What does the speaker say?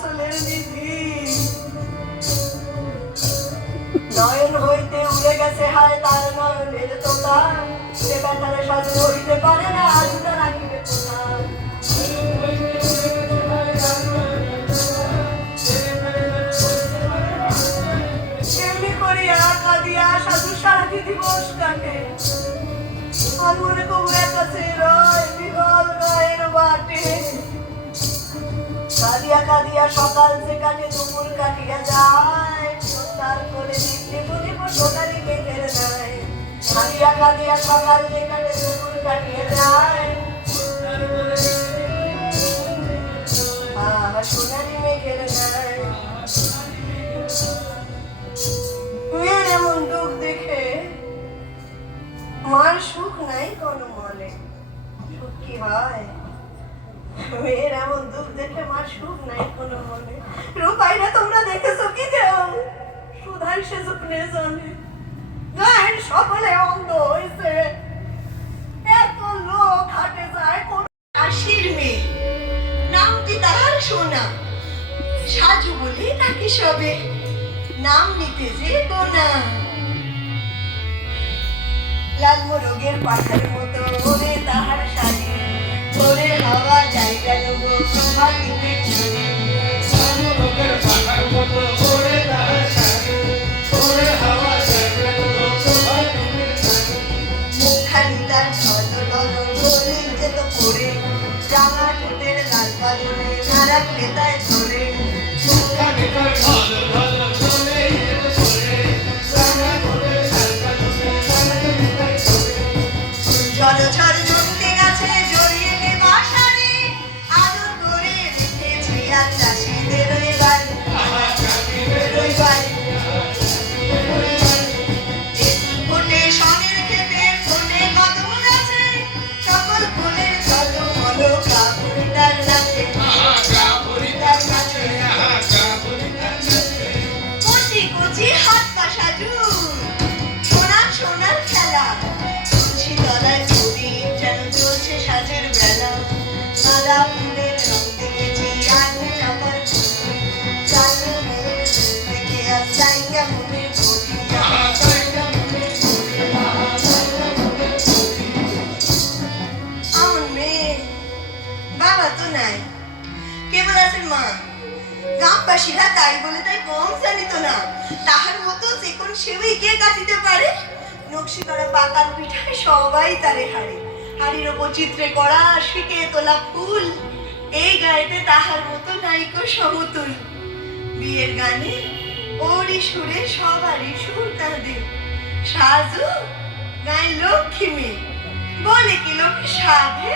আসলের নিধি নয়ন হইতে উড়ে গেছে হায় তার নয়নের তোতা সে ব্যথারে সাজু হইতে পারে না আজটা রাখিবে কোথায় এমনি করিয়া কাঁদিয়া সাধু সারাটি দিবস কাটে আর মনে কবু একাছে রয় বিকল গায়ের বাটে কাঁদিয়া কাঁদিয়া সকাল যে কাটে দুপুর কাটিয়া যায় তার কোলে নিতে বলিব সোনালি মেঘের নাই কাঁদিয়া কাঁদিয়া সকাল যে কাটে দুপুর কাটিয়া যায় সোনালি মেঘের নাই মেয়ের এমন দুঃখ দেখে মার সুখ নাই কোনো মনে সুখ কি হয় মেয়ের এমন দুঃখ দেখে মার সুখ নাই কোনো মনে রূপাইরা তোমরা দেখেছো কি কেউ সুধার সে চুপনে জানে গায়ের সকলে অন্ধ হয়েছে এত লোক হাটে যায় কোন কাশির মেয়ে নামটি তাহার সোনা সাজু বলে তাকে সবে নাম নিতে যে গোনা লাল মোরগের পাখার মতো ওরে তাহার শাড়ি ওরে হাওয়া জায়গা নেব প্রভাত দিতে চলে লাল মোরগের পাখার মতো ওরে তাহার শাড়ি ওরে হাওয়া জায়গা নেব প্রভাত দিতে চলে মুখখানি তার ছল টল বলে যেত পড়ে জামা টুটের লাল পালনে না রাখলে তাই ধরে মুখখানি তার ছল টল বলে যেত পড়ে জামা টুটের লাল পালনে না রাখলে তাই ধরে জলঝড় জমতে গেছে জড়িয়ে নে বাসারে আদর করে রেখেছি আর চাষিদের ওই বাড়ি ওই বাড়ি ফোটে সনের খেতে ফোটে কদম গাছে সকল ফুলের ঝলমল কাপুরিতার নাচে কাপুরিতার নাচে কচি কচি হাত পা সাজু সোনার সোনার খেলা তুলসী তলায় ছবি যেন চলছে সাজের বেলা সাদা ফুলের রং দেখেছি আগুন আমার চাইলে মেয়ের দেখে আর চাইকা মনে পড়ি চাইকা মনে পড়ি আমার মেয়ে বাবা তো নাই কেবল আছেন মা গ্রামবাসীরা তাই বলে তাই কম জানিত না তাহার মতো যে কোন সেবই কে কাটিতে পারে নকশি করা পাকার পিঠায় সবাই তারে হারে হাড়ির ওপর চিত্রে করা শিখে তোলা ফুল এই গায়েতে তাহার মতো নাইকো সমতুল বিয়ের গানে ওরই সুরে সবারই সুর তাদের সাজু গায়ে লক্ষ্মী মেয়ে বলে কি লোকে সাধে